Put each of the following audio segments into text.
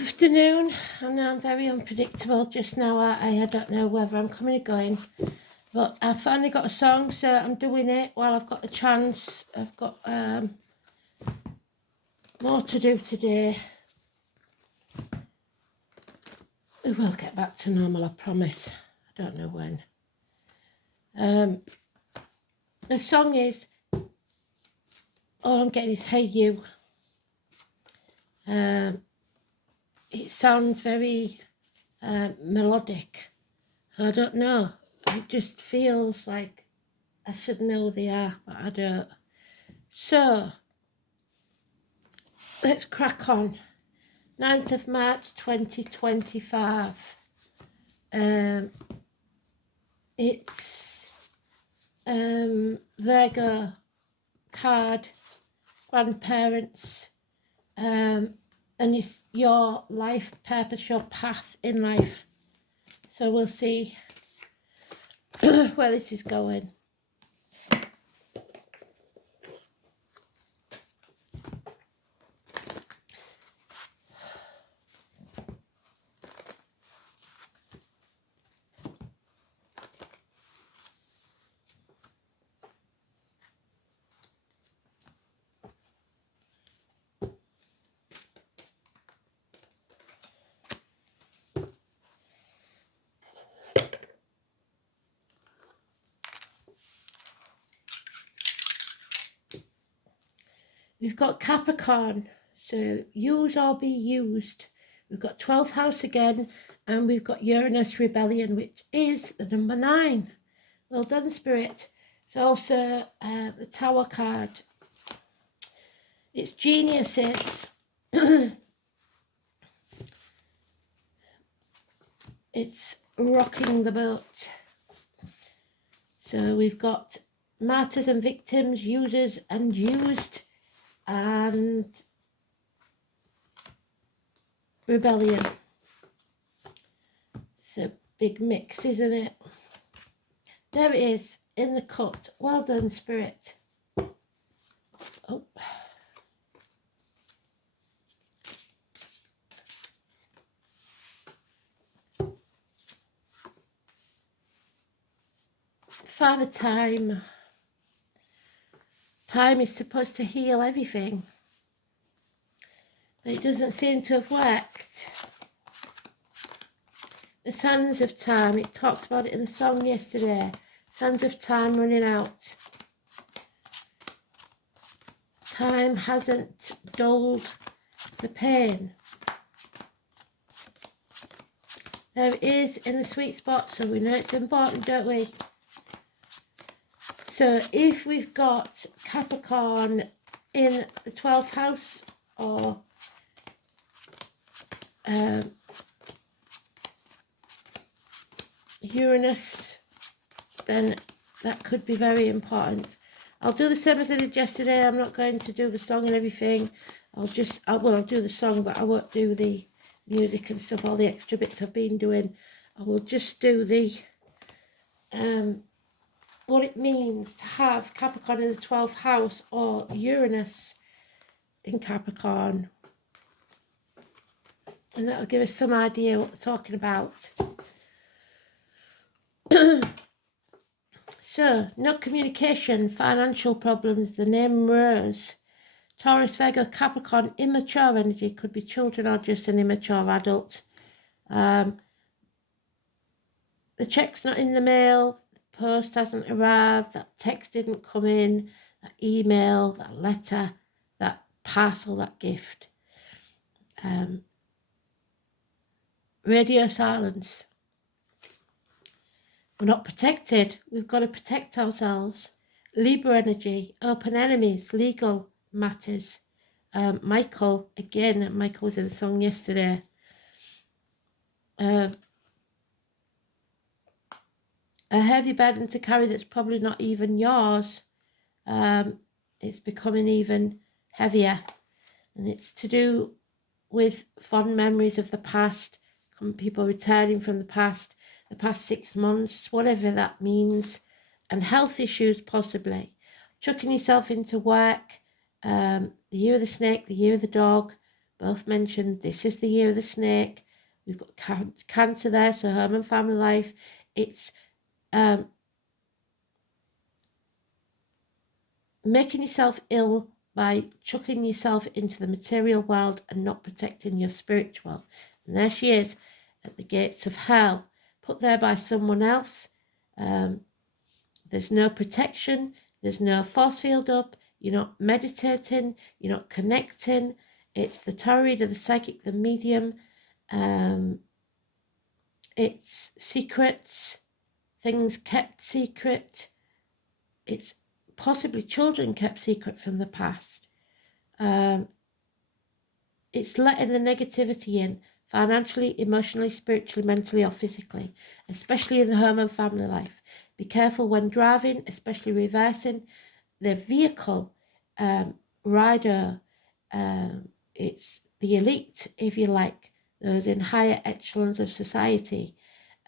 Afternoon. I know I'm very unpredictable just now. I don't know whether I'm coming or going, but I've finally got a song, so I'm doing it while I've got the chance. I've got more to do today. We will get back to normal, I promise. I don't know when. The song is, all I'm getting is Hey You. It sounds very melodic. I don't know. It just feels like I should know who they are, but I don't. So, let's crack on. 9th of March 2025. It's Virgo card, grandparents, and your life purpose, your path in life. So we'll see where this is going. We've got Capricorn, so use or be used. We've got 12th house again, and we've got Uranus rebellion, which is the number 9. Well done, Spirit. It's also the Tower card. It's geniuses. It's rocking the boat. So we've got martyrs and victims, users and used, and rebellion. It's a big mix, isn't it? There it is in the cut. Well done, Spirit. Oh. Father Time. Time is supposed to heal everything. It doesn't seem to have worked. The sands of time, it talked about it in the song yesterday. Sands of time running out. Time hasn't dulled the pain. There it is in the sweet spot, so we know it's important, don't we? So if we've got Capricorn in the 12th house or Uranus, then that could be very important. I'll do the same as I did yesterday. I'm not going to do the song and everything. I'll do the song, but I won't do the music and stuff, all the extra bits I've been doing. I will just do the what it means to have Capricorn in the 12th house or Uranus in Capricorn. And that'll give us some idea what they're talking about. So, no communication, financial problems, the name Rose. Taurus, Virgo, Capricorn, immature energy, could be children or just an immature adult. The check's not in the mail, the post hasn't arrived, that text didn't come in, that email, that letter, that parcel, that gift. Radio silence. We're not protected. We've got to protect ourselves. Libra energy, open enemies, legal matters. Michael, again, Michael was in the song yesterday. A heavy burden to carry that's probably not even yours. It's becoming even heavier. And it's to do with fond memories of the past, people returning from the past 6 months, whatever that means, and health issues possibly. Chucking yourself into work, the year of the snake, the year of the dog, both mentioned this is the year of the snake. We've got Cancer there, so home and family life. It's making yourself ill by chucking yourself into the material world and not protecting your spiritual. And there she is at the gates of hell, put there by someone else. There's no protection. There's no force field up. You're not meditating. You're not connecting. It's the tarot reader, the psychic, the medium. It's secrets, things kept secret. It's possibly children kept secret from the past. It's letting the negativity in financially, emotionally, spiritually, mentally, or physically, especially in the home and family life. Be careful when driving, especially reversing. The vehicle, rider, it's the elite, if you like, those in higher echelons of society.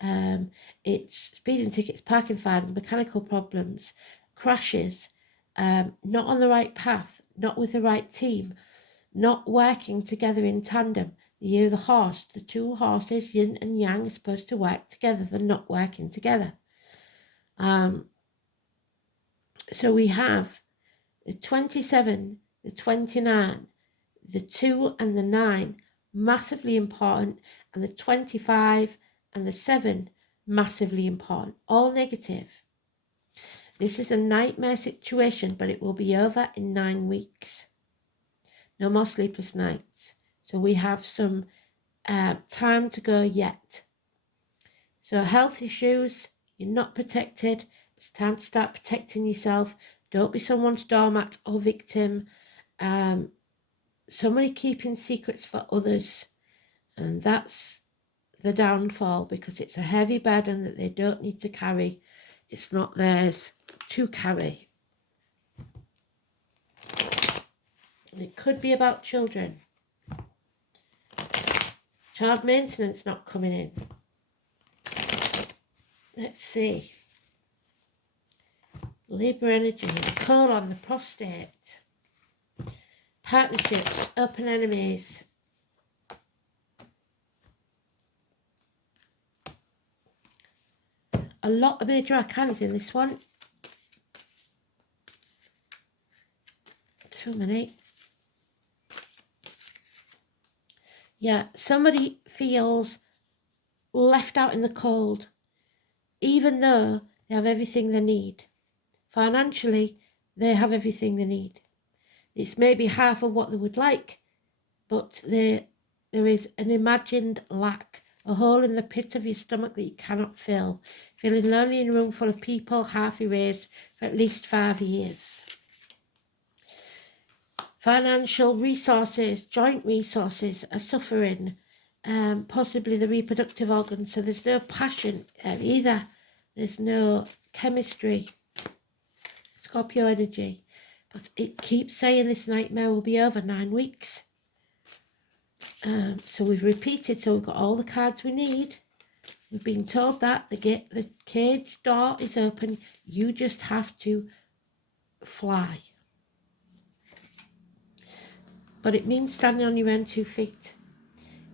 It's speeding tickets, parking fines, mechanical problems, crashes, not on the right path, not with the right team, not working together in tandem. The year of the horse, the two horses, yin and yang, are supposed to work together. They're not working together. So we have the 27, the 29, the 2 and the 9, massively important, and the 25 and the 7, massively important, all negative. This is a nightmare situation, but it will be over in 9 weeks. No more sleepless nights. So we have some time to go yet. So health issues, you're not protected. It's time to start protecting yourself. Don't be someone's doormat or victim. Somebody keeping secrets for others. And that's the downfall, because it's a heavy burden that they don't need to carry. It's not theirs to carry. And it could be about children. Child maintenance not coming in. Let's see. Libra energy, call on the prostate. Partnerships, open enemies. A lot of major arcanas in this one. Too many. Yeah, somebody feels left out in the cold, even though they have everything they need. Financially, they have everything they need. It's maybe half of what they would like, but there is an imagined lack, a hole in the pit of your stomach that you cannot fill. Feeling lonely in a room full of people, half erased for at least 5 years. Financial resources, joint resources are suffering, possibly the reproductive organs, so there's no passion either. There's no chemistry. Scorpio energy. But it keeps saying this nightmare will be over 9 weeks. So we've repeated, so we've got all the cards we need. We've been told that the cage door is open. You just have to fly. But it means standing on your own 2 feet.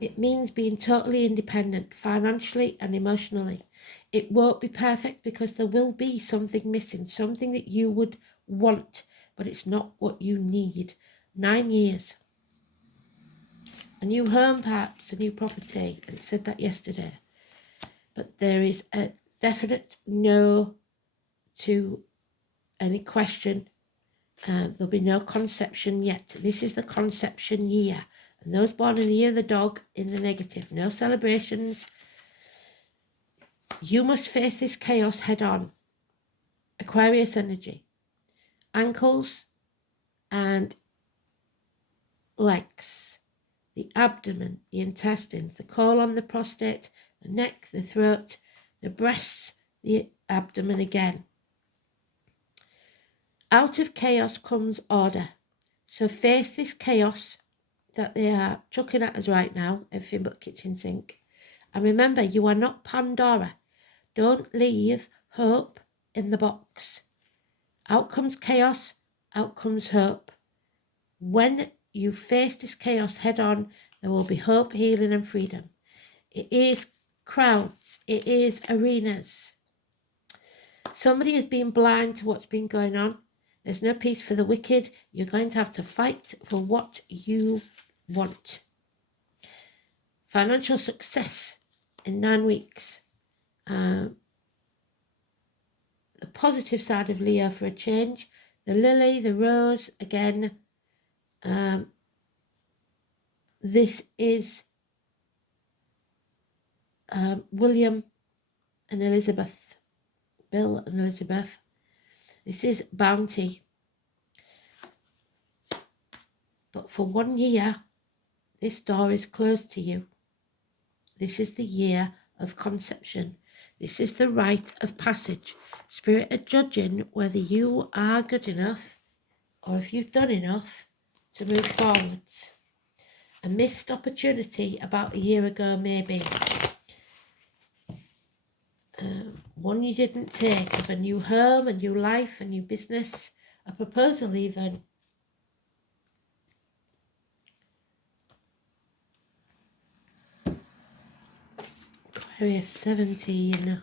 It means being totally independent, financially and emotionally. It won't be perfect because there will be something missing, something that you would want, but it's not what you need. 9 years. A new home, perhaps, a new property. And it said that yesterday. But there is a definite no to any question. There'll be no conception yet. This is the conception year. And those born in the year of the dog, in the negative. No celebrations. You must face this chaos head on. Aquarius energy. Ankles and legs. The abdomen, the intestines, the colon, the prostate, the neck, the throat, the breasts, the abdomen again. Out of chaos comes order. So face this chaos that they are chucking at us right now, everything but kitchen sink. And remember, you are not Pandora. Don't leave hope in the box. Out comes chaos, out comes hope. When you face this chaos head on, there will be hope, healing and freedom. It is crowds. It is arenas. Somebody has been blind to what's been going on. There's no peace for the wicked. You're going to have to fight for what you want. Financial success in 9 weeks. The positive side of Leo for a change. The lily, the rose, again. This is William and Elizabeth. Bill and Elizabeth. This is bounty. But for 1 year, this door is closed to you. This is the year of conception. This is the rite of passage. Spirit are judging whether you are good enough or if you've done enough to move forwards. A missed opportunity about a year ago, maybe. One you didn't take, of a new home, a new life, a new business, a proposal even. Aquarius 17.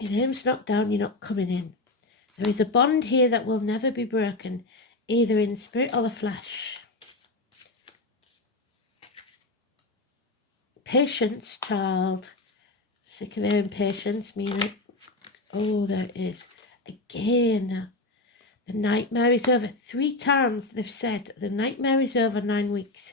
Your name's not down, you're not coming in. There is a bond here that will never be broken, either in spirit or the flesh. Patience, child. Sick of hearing patience, meaning, oh, there it is. Again, the nightmare is over. 3 times they've said the nightmare is over, 9 weeks.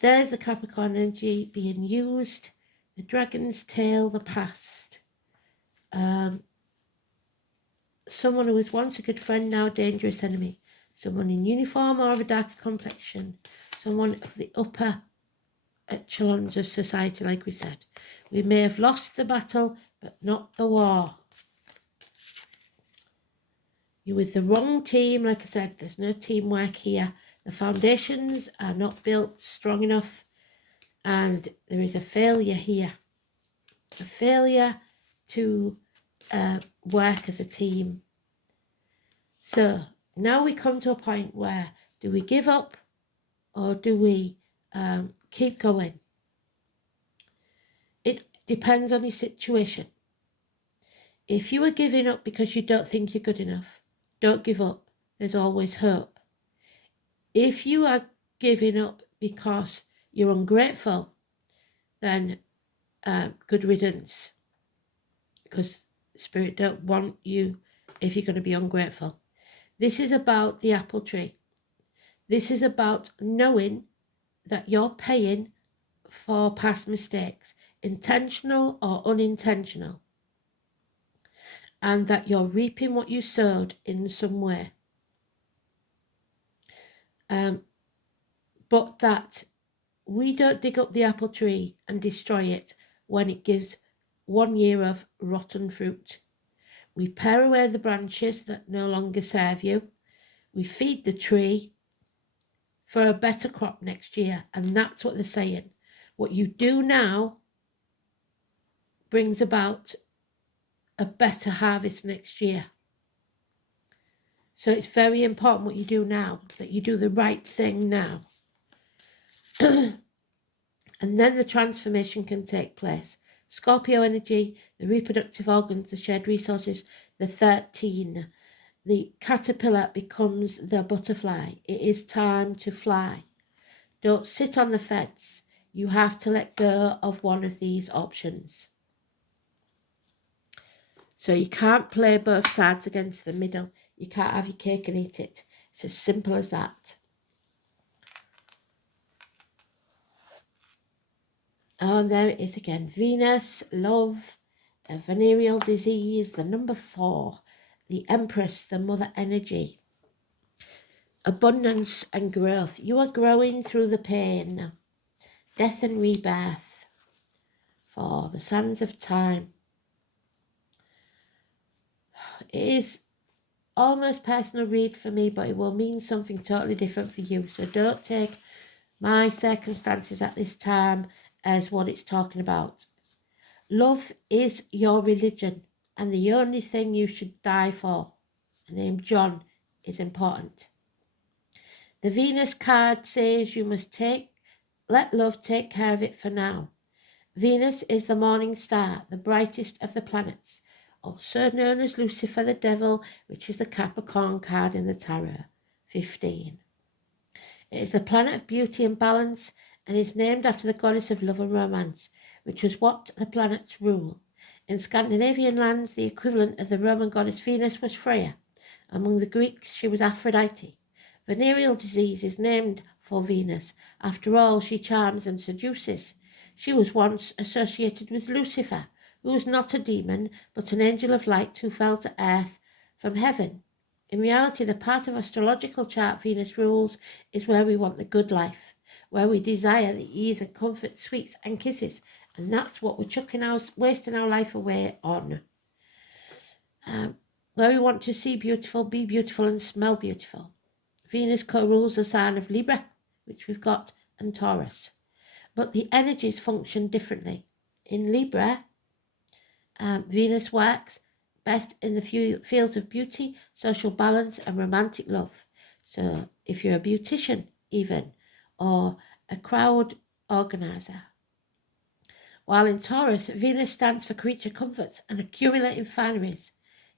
There's the Capricorn energy being used. The dragon's tail, the past. Someone who was once a good friend, now a dangerous enemy. Someone in uniform or of a darker complexion. Someone of the upper echelons of society, like we said. We may have lost the battle, but not the war. You're with the wrong team, like I said, there's no teamwork here. The foundations are not built strong enough, and there is a failure here. A failure to work as a team. So now we come to a point where, do we give up or do we keep going? It depends on your situation. If you are giving up because you don't think you're good enough, don't give up. There's always hope. If you are giving up because you're ungrateful, then good riddance. Because Spirit don't want you if you're going to be ungrateful. This is about the apple tree. This is about knowing that you're paying for past mistakes, intentional or unintentional, and that you're reaping what you sowed in some way. But that we don't dig up the apple tree and destroy it when it gives 1 year of rotten fruit. We pare away the branches that no longer serve you. We feed the tree for a better crop next year. And that's what they're saying. What you do now brings about a better harvest next year. So it's very important what you do now, that you do the right thing now. And then the transformation can take place. Scorpio energy, the reproductive organs, the shared resources, the 13. The caterpillar becomes the butterfly. It is time to fly. Don't sit on the fence. You have to let go of one of these options. So you can't play both sides against the middle. You can't have your cake and eat it. It's as simple as that. Oh, and there it is again. Venus, love, a venereal disease, the number 4, the Empress, the mother energy. Abundance and growth. You are growing through the pain. Death and rebirth. For the sands of time. It is almost personal read for me, but it will mean something totally different for you. So don't take my circumstances at this time as what it's talking about. Love is your religion and the only thing you should die for. The name John is important. The Venus card says you must let love take care of it for now. Venus is the morning star, the brightest of the planets, also known as Lucifer the Devil, which is the Capricorn card in the Tarot, 15. It is the planet of beauty and balance and is named after the goddess of love and romance, which was what the planets rule. In Scandinavian lands, the equivalent of the Roman goddess Venus was Freya. Among the Greeks, she was Aphrodite. Venereal disease is named for Venus. After all, she charms and seduces. She was once associated with Lucifer, who was not a demon, but an angel of light who fell to earth from heaven. In reality, the part of astrological chart Venus rules is where we want the good life, where we desire the ease and comfort, sweets and kisses, and that's what we're wasting our life away on. Where we want to see beautiful, be beautiful and smell beautiful. Venus co-rules the sign of Libra, which we've got, and Taurus. But the energies function differently. In Libra, Venus works best in the fields of beauty, social balance and romantic love. So if you're a beautician even, or a crowd organizer. While in Taurus, Venus stands for creature comforts and accumulating fineries.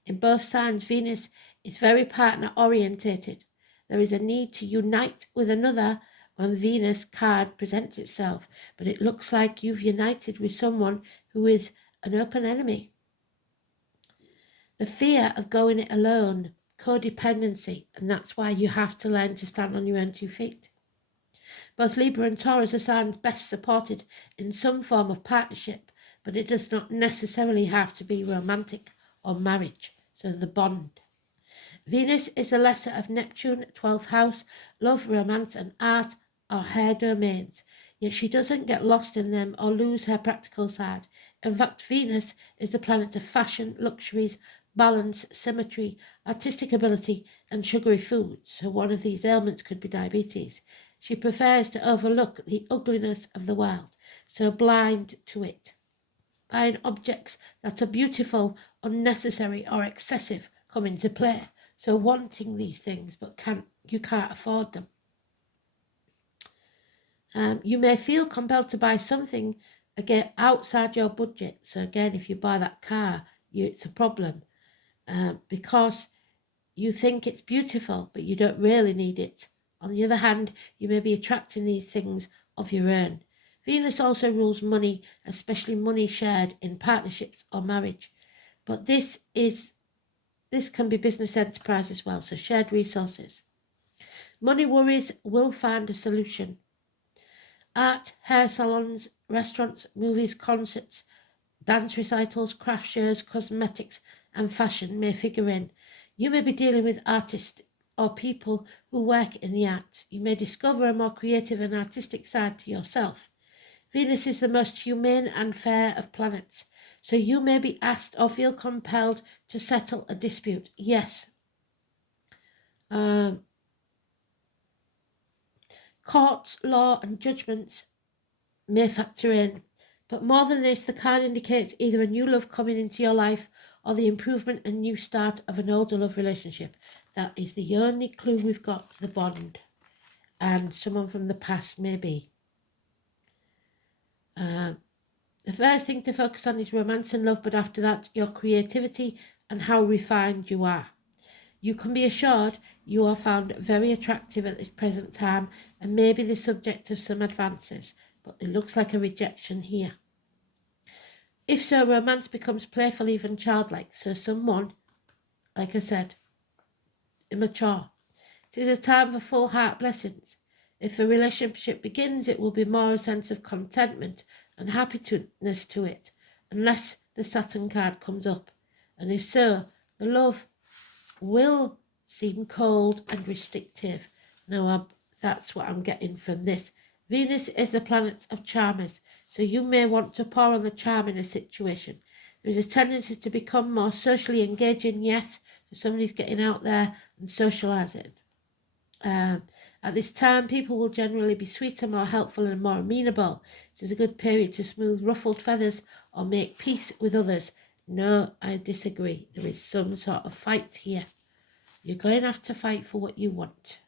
In both signs, Venus is very partner orientated. There is a need to unite with another when Venus card presents itself, but it looks like you've united with someone who is an open enemy. The fear of going it alone, codependency, and that's why you have to learn to stand on your own 2 feet. Both Libra and Taurus are signs best supported in some form of partnership, but it does not necessarily have to be romantic or marriage, so the bond. Venus is the lesser of Neptune, 12th house. Love, romance and art are her domains, yet she doesn't get lost in them or lose her practical side. In fact, Venus is the planet of fashion, luxuries, balance, symmetry, artistic ability and sugary foods, so one of these ailments could be diabetes. She prefers to overlook the ugliness of the world, so blind to it. Buying objects that are beautiful, unnecessary or excessive come into play, so wanting these things but you can't afford them. You may feel compelled to buy something again outside your budget. So again, if you buy that car, it's a problem because you think it's beautiful, but you don't really need it. On the other hand, you may be attracting these things of your own. Venus also rules money, especially money shared in partnerships or marriage. But this can be business enterprise as well, so shared resources. Money worries will find a solution. Art, hair salons, restaurants, movies, concerts, dance recitals, craft shows, cosmetics and fashion may figure in. You may be dealing with artists or people who work in the arts. You may discover a more creative and artistic side to yourself. Venus is the most humane and fair of planets, so you may be asked or feel compelled to settle a dispute. Yes. Courts, law and judgments may factor in, but more than this, the card indicates either a new love coming into your life or the improvement and new start of an older love relationship. That is the only clue we've got, the bond, and someone from the past maybe. The first thing to focus on is romance and love, but after that, your creativity and how refined you are. You can be assured you are found very attractive at this present time and may be the subject of some advances, but it looks like a rejection here. If so, romance becomes playful, even childlike, so someone, like I said, immature. It is a time for full heart blessings. If a relationship begins, it will be more a sense of contentment and happiness to it, unless the Saturn card comes up. And if so, the love will seem cold and restrictive. Now, that's what I'm getting from this. Venus is the planet of charmers, so you may want to pour on the charm in a situation. There is a tendency to become more socially engaging, yes, so somebody's getting out there and socialising. At this time, people will generally be sweeter, more helpful, and more amenable. It is a good period to smooth ruffled feathers or make peace with others. No, I disagree. There is some sort of fight here. You're going to have to fight for what you want.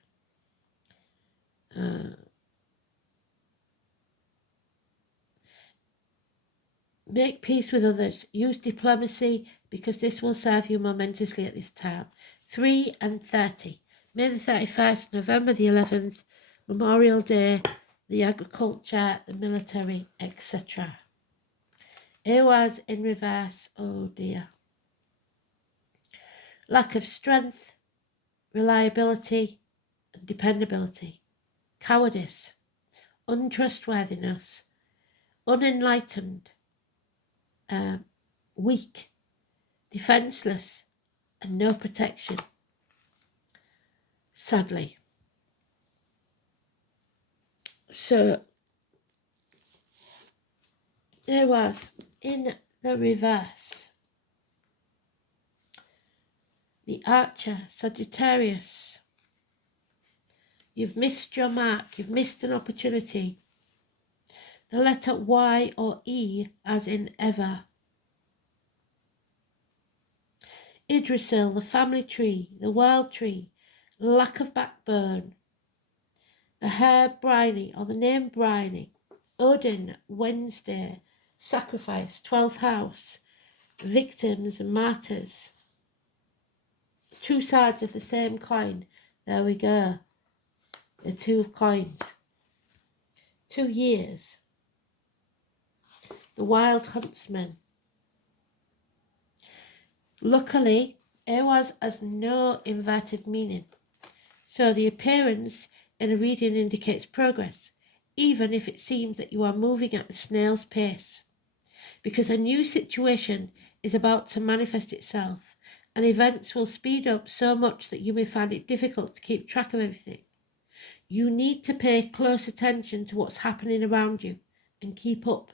Make peace with others. Use diplomacy because this will serve you momentously at this time. 3 and 30. May the 31st, November the 11th, Memorial Day, the agriculture, the military, etc. It was in reverse. Oh dear. Lack of strength, reliability, and dependability. Cowardice, untrustworthiness, unenlightened, weak, defenseless, and no protection. Sadly. So there was in the reverse the Archer, Sagittarius. You've missed your mark, you've missed an opportunity. The letter Y or E as in ever. Yggdrasil, the family tree, the world tree, lack of backbone. The hair briny or the name briny. Odin, Wednesday, sacrifice, 12th house, victims and martyrs. Two sides of the same coin. There we go. The two of coins. 2 years. The wild huntsman. Luckily, Ehwaz has no inverted meaning. So the appearance in a reading indicates progress, even if it seems that you are moving at a snail's pace. Because a new situation is about to manifest itself, and events will speed up so much that you may find it difficult to keep track of everything. You need to pay close attention to what's happening around you and keep up.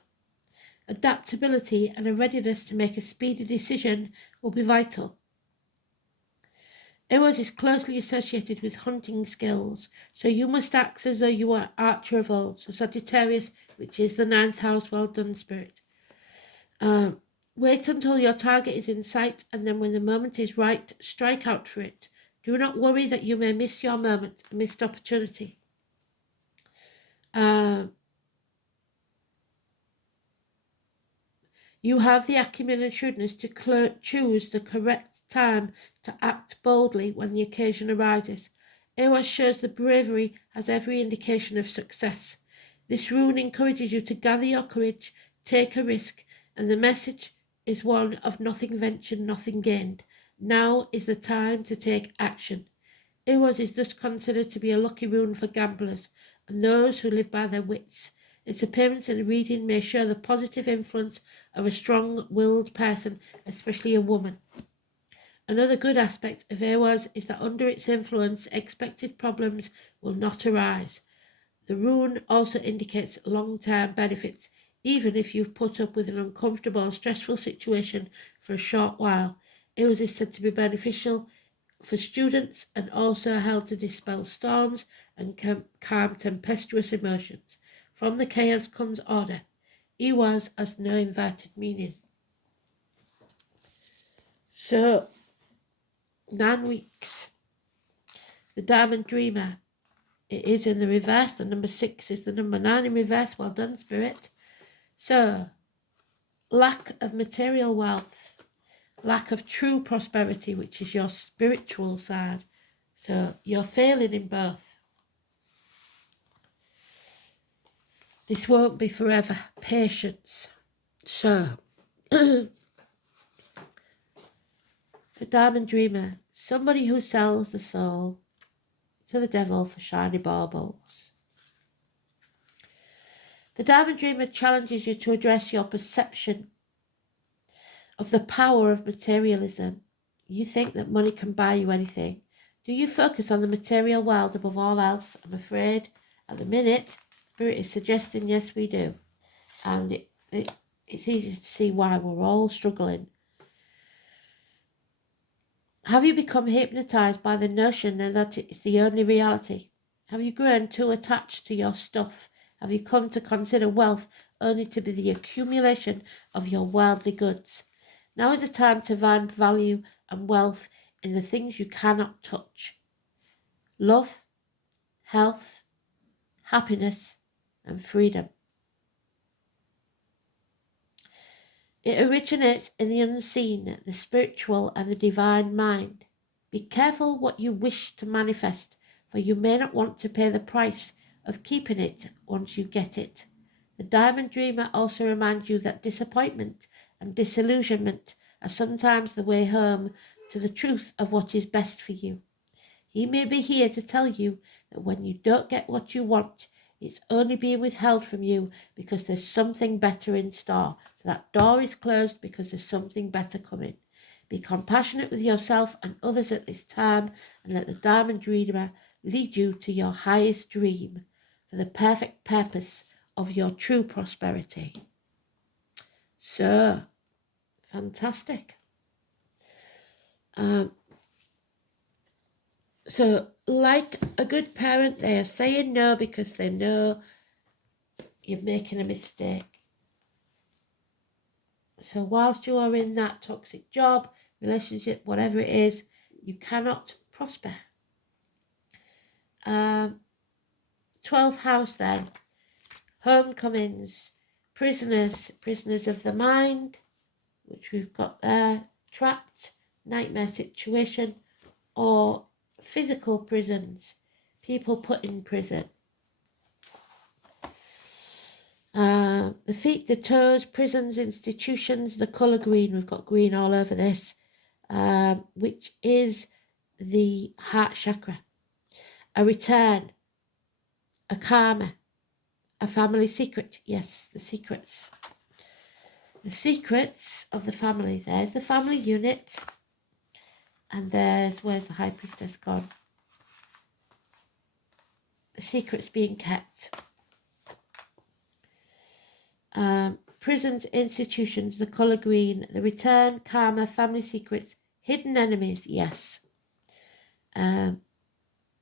Adaptability and a readiness to make a speedy decision will be vital. Ehwaz is closely associated with hunting skills, so you must act as though you are Archer of old. So Sagittarius, which is the 9th house, well done, Spirit. Wait until your target is in sight, and then when the moment is right, strike out for it. Do not worry that you may miss your moment, a missed opportunity. You have the acumen and shrewdness to choose the correct time to act boldly when the occasion arises. Ehwaz shows the bravery has every indication of success. This rune encourages you to gather your courage, take a risk, and the message is one of nothing ventured, nothing gained. Now is the time to take action. Ehwaz is thus considered to be a lucky rune for gamblers and those who live by their wits. Its appearance in a reading may show the positive influence of a strong-willed person, especially a woman. Another good aspect of Ehwaz is that under its influence, expected problems will not arise. The rune also indicates long-term benefits, even if you've put up with an uncomfortable or stressful situation for a short while. Ehwaz is said to be beneficial for students and also held to dispel storms and calm tempestuous emotions. From the chaos comes order. Ehwaz has no inverted meaning. So, 9 weeks. The Diamond Dreamer. It is in the reverse. The number 6 is the number 9 in reverse. Well done, Spirit. So, lack of material wealth. Lack of true prosperity, which is your spiritual side. So, you're failing in both. This won't be forever. Patience. So, the Diamond Dreamer. Somebody who sells the soul to the devil for shiny baubles. The Diamond Dreamer challenges you to address your perception of the power of materialism. You think that money can buy you anything. Do you focus on the material world above all else? I'm afraid at the minute, Spirit is suggesting yes, we do. And it's easy to see why we're all struggling. Have you become hypnotized by the notion that it's the only reality? Have you grown too attached to your stuff? Have you come to consider wealth only to be the accumulation of your worldly goods? Now is the time to find value and wealth in the things you cannot touch. Love, health, happiness, and freedom. It originates in the unseen, the spiritual, and the divine mind. Be careful what you wish to manifest, for you may not want to pay the price of keeping it once you get it. The Diamond Dreamer also reminds you that disappointment and disillusionment are sometimes the way home to the truth of what is best for you. He may be here to tell you that when you don't get what you want, it's only being withheld from you because there's something better in store. So that door is closed because there's something better coming. Be compassionate with yourself and others at this time, and let the Diamond Dreamer lead you to your highest dream for the perfect purpose of your true prosperity. So, fantastic. So, like a good parent, they are saying no because they know you're making a mistake. So whilst you are in that toxic job, relationship, whatever it is, you cannot prosper. 12th house then. Homecomings, prisoners of the mind, which we've got there, trapped, nightmare situation, or physical prisons, people put in prison. The feet, the toes, prisons, institutions, the colour green, we've got green all over this, which is the heart chakra. A return, a karma, a family secret. Yes, the secrets. The secrets of the family. There's the family unit. And where's the High Priestess gone? The secrets being kept. Prisons, institutions, the colour green, the return, karma, family secrets, hidden enemies, yes.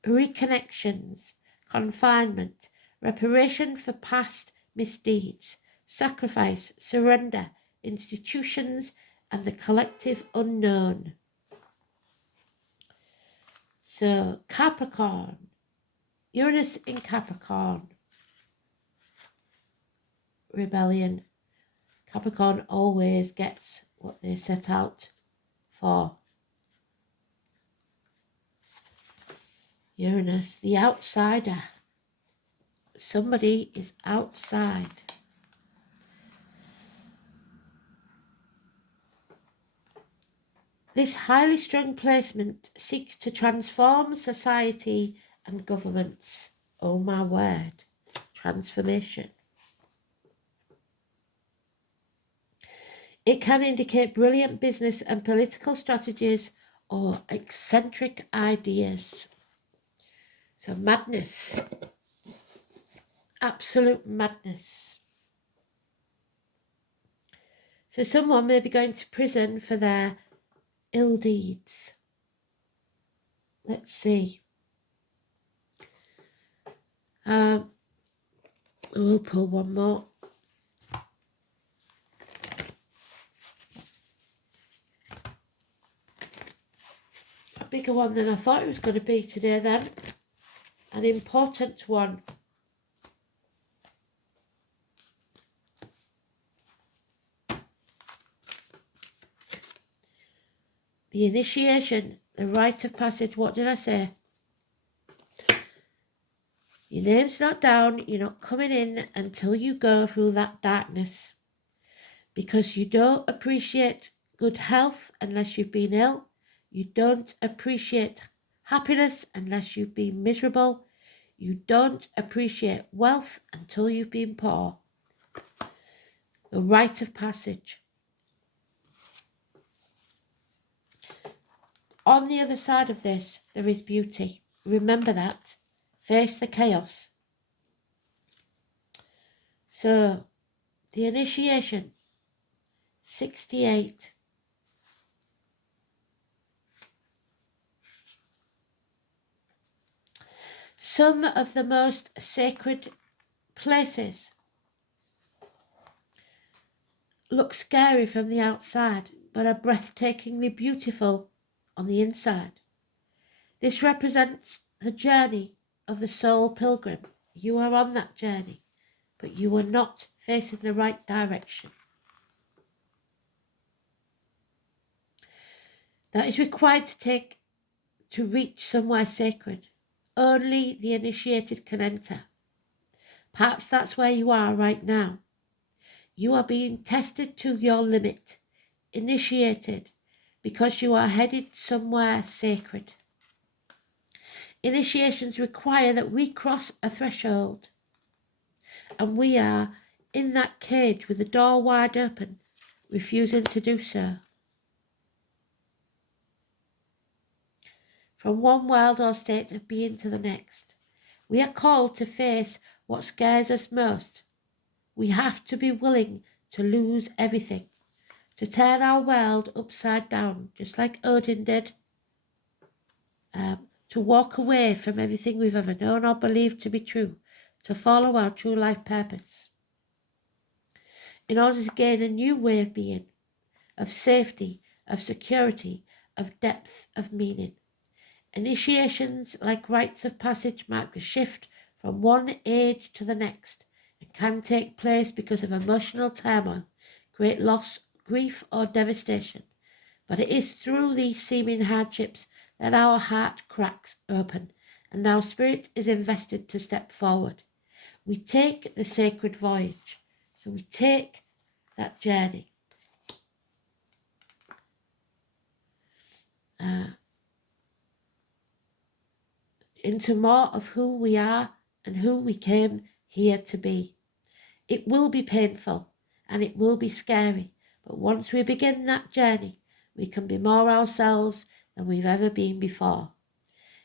Reconnections, confinement, reparation for past misdeeds, sacrifice, surrender, institutions, and the collective unknown. So, Capricorn, Uranus in Capricorn, rebellion. Capricorn always gets what they set out for. Uranus, the outsider. Somebody is outside. This highly strung placement seeks to transform society and governments. Oh my word, transformation. It can indicate brilliant business and political strategies or eccentric ideas. So madness, absolute madness. So someone may be going to prison for their ill deeds. Let's see. We'll pull one more. A bigger one than I thought it was going to be today then. An important one. The initiation, the rite of passage. What did I say? Your name's not down. You're not coming in until you go through that darkness. Because you don't appreciate good health unless you've been ill. You don't appreciate happiness unless you've been miserable. You don't appreciate wealth until you've been poor. The rite of passage. On the other side of this, there is beauty. Remember that. Face the chaos. So, the initiation, 68. Some of the most sacred places look scary from the outside, but are breathtakingly beautiful on the inside. This represents the journey of the soul pilgrim. You are on that journey, but you are not facing the right direction. That is required to reach somewhere sacred. Only the initiated can enter. Perhaps that's where you are right now. You are being tested to your limit, initiated, because you are headed somewhere sacred. Initiations require that we cross a threshold, and we are in that cage with the door wide open, refusing to do so. From one world or state of being to the next, we are called to face what scares us most. We have to be willing to lose everything, to turn our world upside down, just like Odin did, to walk away from everything we've ever known or believed to be true, to follow our true life purpose, in order to gain a new way of being, of safety, of security, of depth, of meaning. Initiations, like rites of passage, mark the shift from one age to the next and can take place because of emotional turmoil, great loss, grief, or devastation. But it is through these seeming hardships that our heart cracks open and our spirit is invested to step forward. We take the sacred voyage. So we take that journey. Into more of who we are and who we came here to be. It will be painful and it will be scary, but once we begin that journey, we can be more ourselves than we've ever been before.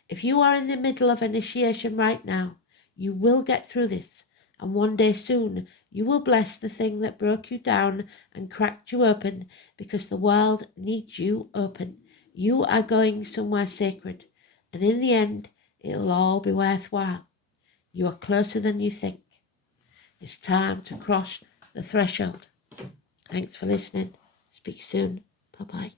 If you are in the middle of initiation right now, you will get through this, and one day soon you will bless the thing that broke you down and cracked you open, because the world needs you open. You are going somewhere sacred, and in the end, it'll all be worthwhile. You are closer than you think. It's time to cross the threshold. Thanks for listening. Speak soon. Bye-bye.